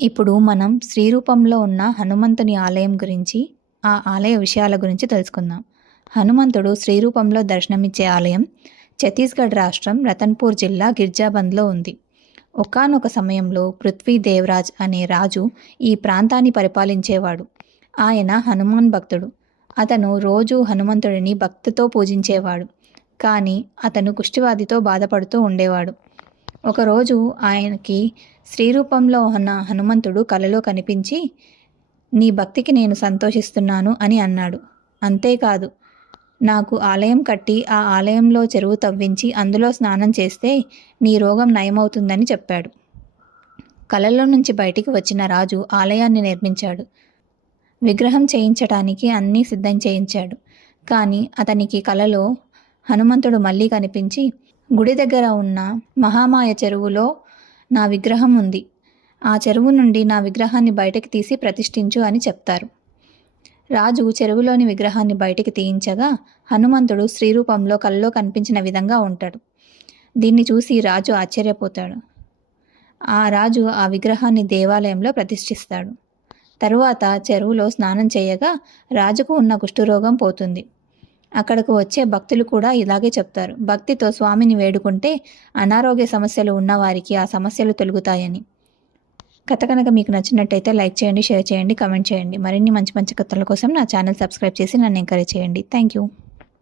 ఇప్పుడు మనం శ్రీరూపంలో ఉన్న హనుమంతుని ఆలయం గురించి, ఆ ఆలయ విషయాల గురించి తెలుసుకుందాం. హనుమంతుడు శ్రీరూపంలో దర్శనమిచ్చే ఆలయం ఛత్తీస్గఢ్ రాష్ట్రం రతన్పూర్ జిల్లా గిర్జాబంద్లో ఉంది. ఒకానొక సమయంలో పృథ్వీదేవరాజ్ అనే రాజు ఈ ప్రాంతాన్ని పరిపాలించేవాడు. ఆయన హనుమాన్ భక్తుడు. అతను రోజూ హనుమంతుడిని భక్తితో పూజించేవాడు. కానీ అతను కుష్ఠవ్యాధితో బాధపడుతూ ఉండేవాడు. ఒకరోజు ఆయనకి శ్రీరూపంలో ఉన్న హనుమంతుడు కలలో కనిపించి, నీ భక్తికి నేను సంతోషిస్తున్నాను అని అన్నాడు. అంతేకాదు, నాకు ఆలయం కట్టి ఆ ఆలయంలో చెరువు తవ్వించి అందులో స్నానం చేస్తే నీ రోగం నయమవుతుందని చెప్పాడు. కలలో నుంచి బయటికి వచ్చిన రాజు ఆలయాన్ని నిర్మించాడు. విగ్రహం చేయించటానికి అన్నీ సిద్ధం చేయించాడు. కానీ అతనికి కలలో హనుమంతుడు మళ్ళీ కనిపించి, గుడి దగ్గర ఉన్న మహామాయ చెరువులో నా విగ్రహం ఉంది. ఆ చెరువు నుండి నా విగ్రహాన్ని బయటకు తీసి ప్రతిష్ఠించు అని చెప్తారు. రాజు చెరువులోని విగ్రహాన్ని బయటికి తీయించగా హనుమంతుడు శ్రీరూపంలో కలలో కనిపించిన విధంగా ఉంటాడు. దీన్ని చూసి రాజు ఆశ్చర్యపోతాడు. ఆ రాజు ఆ విగ్రహాన్ని దేవాలయంలో ప్రతిష్ఠిస్తాడు. తరువాత చెరువులో స్నానం చేయగా రాజుకు ఉన్న కుష్ఠరోగం పోతుంది. అక్కడకు వచ్చే భక్తులు కూడా ఇలాగే చెప్తారు. భక్తితో స్వామిని వేడుకుంటే అనారోగ్య సమస్యలు ఉన్నవారికి ఆ సమస్యలు తొలగుతాయని. కథ కనుక మీకు నచ్చినట్టయితే లైక్ చేయండి, షేర్ చేయండి, కామెంట్ చేయండి. మరిన్ని మంచి మంచి కథల కోసం నా ఛానల్ సబ్స్క్రైబ్ చేసి నన్ను ఎంకరేజ్ చేయండి. Thank you.